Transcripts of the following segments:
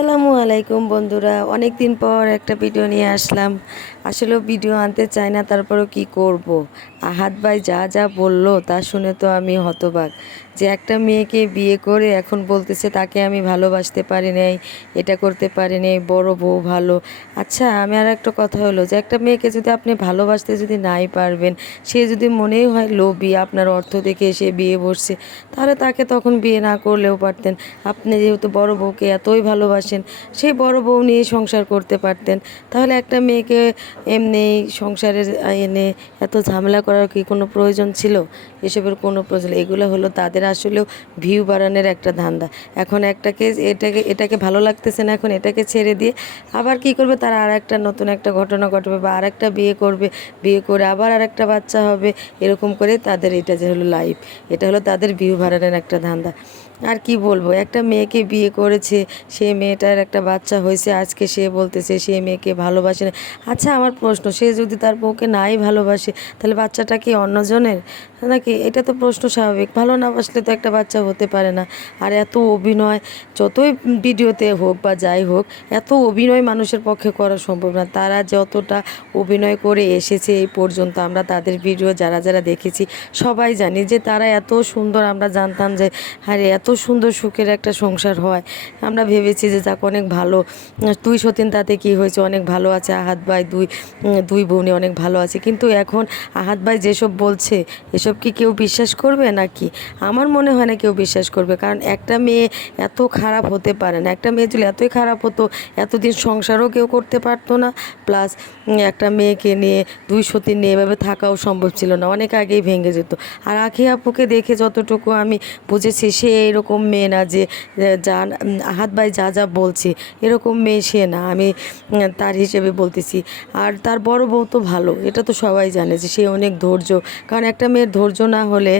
আসসালামু আলাইকুম বন্ধুরা, অনেক দিন পর একটা ভিডিও নিয়ে আসলাম। আসলে ভিডিও আনতে চাই না, তারপরেও কি করব। আহাদ ভাই যা যা বলল তা শুনে তো আমি হতবাক, যে একটা মেয়েকে বিয়ে করে এখন বলতেছে তাকে আমি ভালোবাসতে পারি নাই, এটা করতে পারি নাই, বড় বউ ভালো। আচ্ছা, আমি আর একটা কথা হলো, যে একটা মেয়েকে যদি আপনি ভালোবাসতে যদি নাই পারবেন, সে যদি মনেই হয় লোভী, আপনার অর্থ দেখে সে বিয়ে বসছে, তাহলে তাকে তখন বিয়ে না করলেও পারতেন। আপনি যেহেতু বড় বউকে এতই ভালোবাসেন, সেই বড় বউ নিয়ে সংসার করতে পারতেন। তাহলে একটা মেয়েকে এমনি সংসারের এনে এত ঝামেলা করার কি কোনো প্রয়োজন ছিল? এসবের কোনো প্রয়োজন, এগুলো হলো তাদের আসলেও ভিউ বাড়ানোর একটা ধান্দা। এখন একটাকে এটাকে এটাকে ভালো লাগতেছে না, এখন এটাকে ছেড়ে দিয়ে আবার কি করবে, তারা আর একটা নতুন একটা ঘটনা ঘটবে, বা আর একটা বিয়ে করবে, বিয়ে করে আবার আর একটা বাচ্চা হবে। এরকম করে তাদের এটা যে হলো লাইফ, এটা হলো তাদের ভিউ বাড়ানোর একটা ধান্দা। আর কি বলবো, একটা মেয়েকে বিয়ে করেছে, সেই মেয়েটার একটা বাচ্চা হয়েছে, আজকে সে বলতেছে সে মেয়েকে ভালোবাসে না। আচ্ছা, আমার প্রশ্ন, সে যদি তার বউকে নাই ভালোবাসে, তাহলে বাচ্চাটা কি অন্যজনের নাকি? এটা তো প্রশ্ন স্বাভাবিক, ভালো না বাসলে তো একটা বাচ্চা হতে পারে না। আর এত অভিনয়, যতই ভিডিওতে হোক বা যাই হোক, এত অভিনয় মানুষের পক্ষে করা সম্ভব না। তারা যতটা অভিনয় করে এসেছে এই পর্যন্ত, আমরা তাদের ভিডিও যারা যারা দেখেছি সবাই জানি যে তারা এত সুন্দর। আমরা জানতাম যে আরে এত সুন্দর সুখের একটা সংসার হয়, আমরা ভেবেছি যে যাক অনেক ভালো। তুই সতীন তাতে কি হয়েছে, অনেক ভালো আছে। আহাদ ভাই দুই বোনে অনেক ভালো আছে, কিন্তু এখন আহাদ ভাই যেসব বলছে, এসব কি কেউ বিশ্বাস করবে নাকি? আমার মনে হয় না কেউ বিশ্বাস করবে, কারণ একটা মেয়ে এত খারাপ হতে পারে না। একটা মেয়ে যদি এতই খারাপ হতো, এতদিন সংসারও কেউ করতে পারতো না, প্লাস একটা মেয়েকে নিয়ে দুই সতীন নিয়ে এভাবে থাকাও সম্ভব ছিল না, অনেক আগেই ভেঙে যেত। আর আখি আপুকে দেখে যতটুকু আমি বুঝেছি, সে এরকম মেয়ে না যে যা আহাদ ভাই যা যা বলছে এরকম মেয়ে সে না, আমি তার হিসেবে বলতেছি। আর তার বড় বউ তো ভালো, এটা তো সবাই জানে যে সে অনেক ধৈর্য। কারণ একটা মেয়ের ধৈর্য না হলে,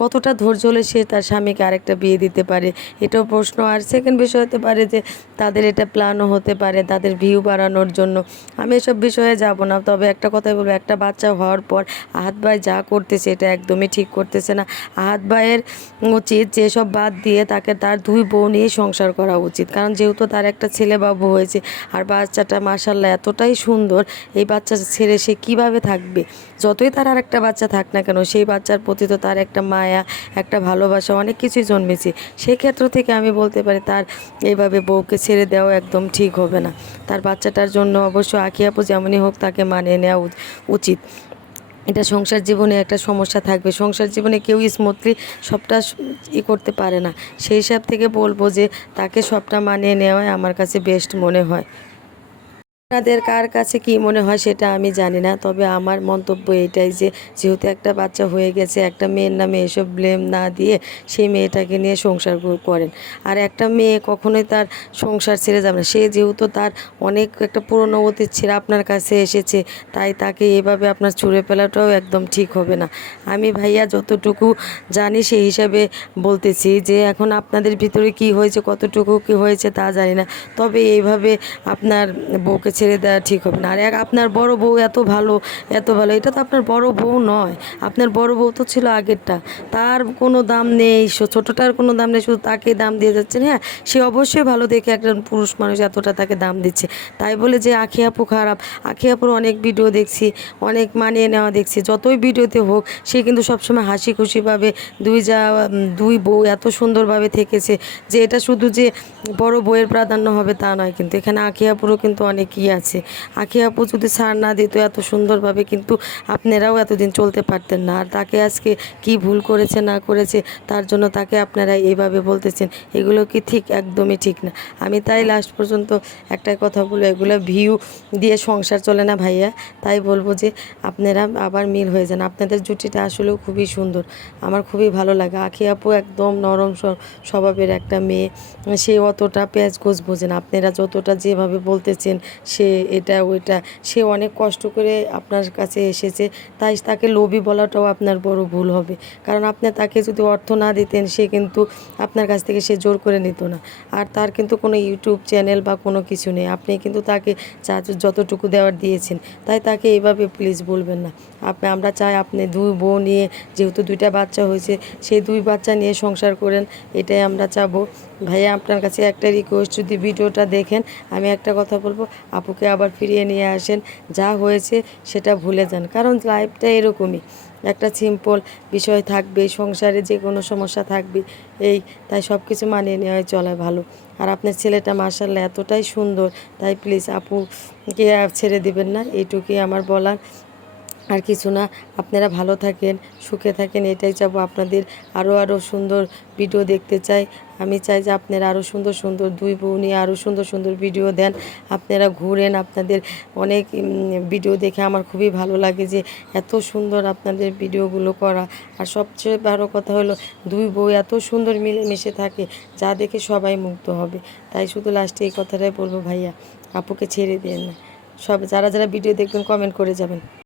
কতটা ধৈর্য হলে সে তার স্বামীকে আরেকটা বিয়ে দিতে পারে, এটাও প্রশ্ন। আর সেকেন্ড বিষয় হতে পারে যে তাদের এটা প্ল্যানও হতে পারে তাদের ভিউ বাড়ানোর জন্য। আমি এসব বিষয়ে যাব না, তবে একটা কথাই বলবো, একটা বাচ্চা হওয়ার পর আহাদ ভাই যা করতেছে এটা একদমই ঠিক করতেছে না। আহাদ ভাইয়ের উচিত যেসব বাদ দিয়ে তাকে তার দুই বউ নিয়ে সংসার করা উচিত, কারণ যেহেতু তার একটা ছেলে বাবু হয়েছে, আর বাচ্চাটা মাশাল্লাহ এতটাই সুন্দর, এই বাচ্চা ছেড়ে সে কীভাবে থাকবে? যতই তার আর একটা বাচ্চা থাক না কেন, সেই বাচ্চার প্রতি তো তার একটা মায়া, একটা ভালোবাসা, অনেক কিছুই জন্মেছে। সেই ক্ষেত্র থেকে আমি বলতে পারি তার এইভাবে বউকে ছেড়ে দেওয়া একদম ঠিক হবে না। তার বাচ্চাটার জন্য অবশ্য আঁখি আপু যেমনই হোক তাকে মানিয়ে নেওয়া উচিত। এটা সংসার জীবনে একটা সমস্যা থাকবে, সংসার জীবনে কেউ স্মুথলি সবটা করতে পারে না। সেই হিসাব থেকে বলবো যে তাকে সবটা মানিয়ে নেওয়াই আমার কাছে বেস্ট মনে হয়। আপনাদের কার কাছে কি মনে হয় সেটা আমি জানি না, তবে আমার মন্তব্য এটাই যে যেহেতু একটা বাচ্চা হয়ে গেছে, একটা মেয়ের নামে এসব ব্লেম না দিয়ে সেই মেয়েটাকে নিয়ে সংসার করেন। আর একটা মেয়ে কখনোই তার সংসার ছেড়ে যাবে না, সে যেহেতু তার অনেক একটা পুরনো অতীত ছেড়ে আপনার কাছে এসেছে, তাই তাকে এভাবে আপনার ছুঁড়ে ফেলাটাও একদম ঠিক হবে না। আমি ভাইয়া যতটুকু জানি সেই হিসাবে বলতেছি, যে এখন আপনাদের ভিতরে কি হয়েছে, কতটুকু কি হয়েছে তা জানি না, তবে এইভাবে আপনার বউকে ছেড়ে দেওয়া ঠিক হবে না। আর আপনার বড় বউ এত ভালো, এত ভালো, এটা তো আপনার বড় বউ নয়, আপনার বড় বউ তো ছিল আগেরটা, তার কোনো দাম নেই, ছোটোটার কোনো দাম নেই, শুধু তাকে দাম দিয়ে যাচ্ছেন। হ্যাঁ, সে অবশ্যই ভালো দেখে একজন পুরুষ মানুষ এতটা তাকে দাম দিচ্ছে, তাই বলে যে আঁখি আপু খারাপ? আঁখি আপুর অনেক ভিডিও দেখছি, অনেক মানিয়ে নেওয়া দেখছি, যতই ভিডিওতে হোক সে কিন্তু সবসময় হাসি খুশিভাবে দুই বউ এত সুন্দরভাবে থেকেছে, যে এটা শুধু যে বড় বউয়ের প্রাধান্য হবে তা নয়, কিন্তু এখানে আঁখি আপুরও কিন্তু অনেক আছে। আঁখি আপু যদি ছাড় না দিত এত সুন্দরভাবে, কিন্তু আপনারাও এতদিন চলতে পারতেন না। আর তাকে আজকে কি ভুল করেছে না করেছে, তার জন্য তাকে আপনারা এইভাবে বলতেছেন, এগুলো কি ঠিক? একদমই ঠিক না। আমি তাই লাস্ট পর্যন্ত একটাই কথা বলবো, এগুলো ভিউ দিয়ে সংসার চলে না ভাইয়া। তাই বলবো যে আপনারা আবার মিল হয়ে যান, আপনাদের জুটিটা আসলেও খুবই সুন্দর, আমার খুবই ভালো লাগে। আঁখি আপু একদম নরম স্বভাবের একটা মেয়ে, সে অতটা পেঁয়াজ গোছ বোঝে না, আপনারা যতটা যেভাবে বলতেছেন সে সে এটা ওইটা, সে অনেক কষ্ট করে আপনার কাছে এসেছে, তাই তাকে লোভী বলাটাও আপনার বড় ভুল হবে। কারণ আপনি তাকে যদি অর্থ না দিতেন সে কিন্তু আপনার কাছ থেকে সে জোর করে নিত না। আর তার কিন্তু কোনো ইউটিউব চ্যানেল বা কোনো কিছু নেই, আপনি কিন্তু তাকে যতটুকু দেওয়ার দিয়েছেন, তাই তাকে এইভাবে প্লিজ বলবেন না। আমরা চাই আপনি দুই বউ নিয়ে, যেহেতু দুইটা বাচ্চা হয়েছে, সেই দুই বাচ্চা নিয়ে সংসার করেন, এটাই আমরা চাবো। ভাইয়া আপনার কাছে একটা রিকোয়েস্ট, যদি ভিডিওটা দেখেন আমি একটা কথা বলবো, আপুকে আবার ফিরিয়ে নিয়ে আসেন। যা হয়েছে সেটা ভুলে যান, কারণ লাইফটা এরকমই, একটা সিম্পল বিষয় থাকবে, সংসারে যে কোনো সমস্যা থাকবে, এই তাই সব কিছু মানিয়ে নেওয়াই চলা ভালো। আর আপনার ছেলেটা মাশাআল্লাহ এতটাই সুন্দর, তাই প্লিজ আপুকে আর ছেড়ে দিবেন না, এইটুকুই আমার বলার, আর কিছু না। আপনারা ভালো থাকেন, সুখে থাকেন, এটাই চাবো। আপনাদের আরও সুন্দর ভিডিও দেখতে চাই। আমি চাই যে আপনারা আরও সুন্দর সুন্দর দুই বউ নিয়ে আরও সুন্দর সুন্দর ভিডিও দেন, আপনারা ঘুরেন। আপনাদের অনেক ভিডিও দেখে আমার খুবই ভালো লাগে যে এত সুন্দর আপনাদের ভিডিওগুলো করা। আর সবচেয়ে বড় কথা হলো দুই বউ এত সুন্দর মিলেমিশে থাকে, যা দেখে সবাই মুগ্ধ হবে। তাই শুধু লাস্টে এই কথাটাই বলবো, ভাইয়া আপুকে ছেড়ে দেন না। যারা যারা ভিডিও দেখবেন কমেন্ট করে যাবেন।